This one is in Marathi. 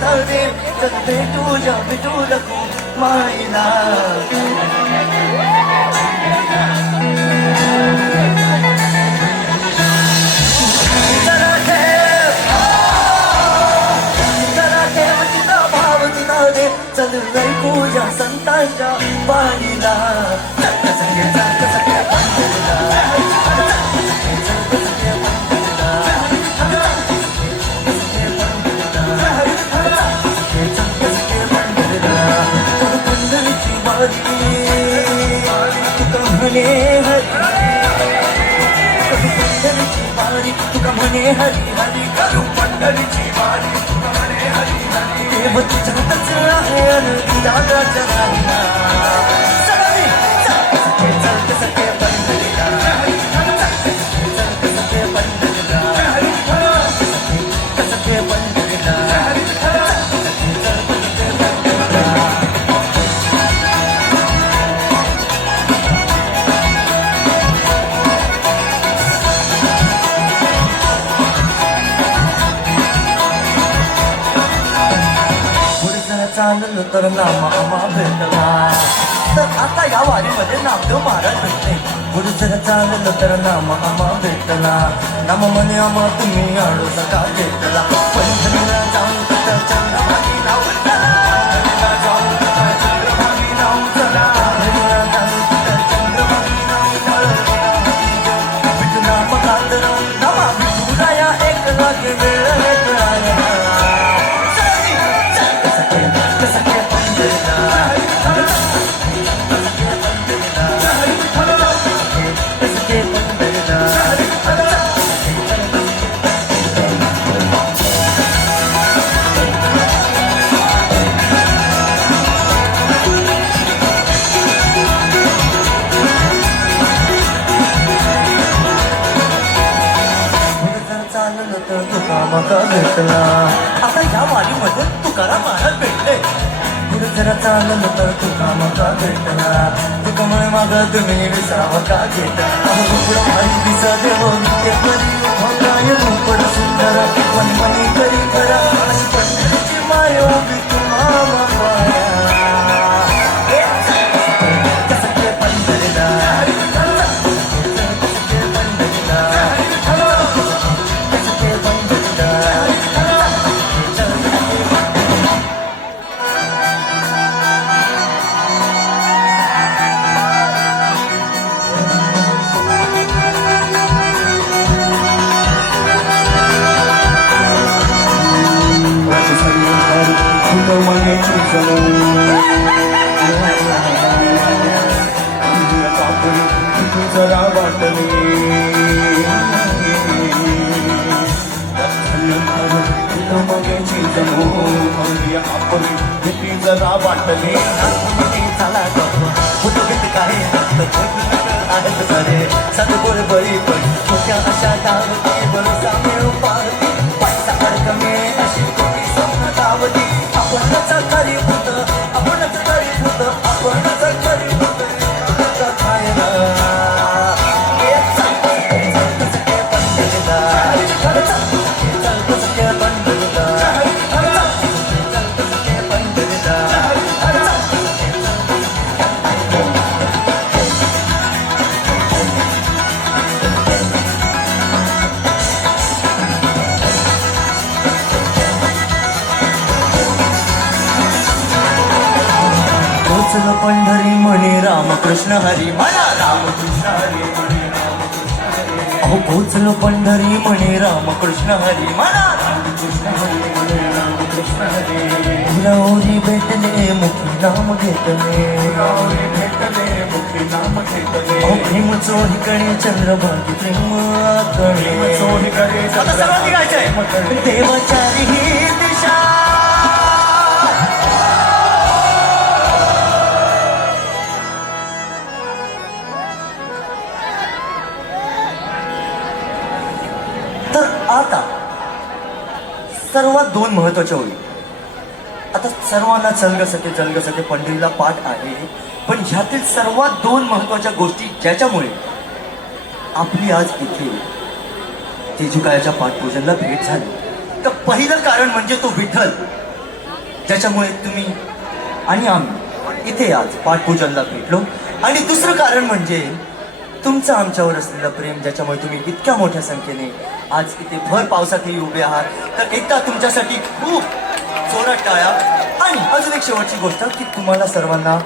धावे चल भेटूया भेटू नको माईला चल ऐकूया संतांच्या बाणीला पंढरीची वारी तुका म्हणे हरी पंढरीची वारी तुका म्हणे हरी हरी करू पंढरीची वारी तुका म्हणे हरी हरी देव तुझ्यातच आहे दादाच्या राहिला सगळी चल सखे पंढरीला सखे पंढरीला सखे पंढरीला चाललं तर नाम आम्हा भेटला तर आता या वारीमध्ये नामदेव महाराज भेटले पुढे जर चाललं तर नाम आम्हा भेटला नाम म्हणे आम्हा तुम्ही आडो सका भेटला पंढरीला जाऊन तर चंद्रभागी नाव चला जाऊन तर चंद्रभागी नाव चला चंद्रभागी नाव विठू नाम खातर नामा विठूला या एक लागे वेळ भेटला आता या वारीमध्ये तुकाराम महाराज भेटले पुढे जरा चाललं तर तुका मका भेटला तुका म्हणे माग तुम्ही विसावा का घेता पुढं भारी दिसा देव ते परी भोगाय रूपड सुंदर मनी मनी करी करा अशी पंढरीची माय उभी तुम्हाला पाया कसं पंढरीला जरा वाटली मगेची जमू आपण भीती जरा वाटली झाला कुठं भीती काय आहेत सरे सदगोळ बळी पण छोट्या अशा दावती बरोसा मिळू पावती पैसा अडकमे अशी कोणी स्वप्न दावती आपणच खरी होत आपणच खरी होत आपणच खरी होत खायला पोचलं पंढरी म्हणे रामकृष्ण हरी म्हणा रामकृष्ण हरी म्हणे रामकृष्ण हरी अहो पोचलं पंढरी म्हणे रामकृष्ण हरी म्हणा रामकृष्ण हरी म्हणे रामकृष्ण हरी गौरी भेटले मुखी नाम घेतले गौरी भेटले मुखी नाम घेतले अहो प्रेम चोहीकडे चंद्रभागी प्रेम आकडे चोहीकडे देवाचारी ही दिशा तर आता सर्वात दोन महत्वाच्या ओळी आता सर्वांना चलगसते पंढरीला पाठ आहे पण ह्यातील सर्वात दोन महत्वाच्या गोष्टी ज्याच्यामुळे आपली आज इथे तेजुकायाच्या पाठपूजनला भेट झाली तर पहिलं कारण म्हणजे तो विठ्ठल ज्याच्यामुळे तुम्ही आणि आम्ही इथे आज पाठपूजनला भेटलो. आणि दुसरं कारण म्हणजे तुमचं आमच्यावर असलेलं प्रेम, ज्याच्यामुळे तुम्ही इतक्या मोठ्या संख्येने आज इथे भर पावसातही उभे आहात. तर एकदा तुमच्यासाठी खूप जोरात टाळ्या. आणि अजून एक शेवटची गोष्ट की तुम्हाला सर्वांना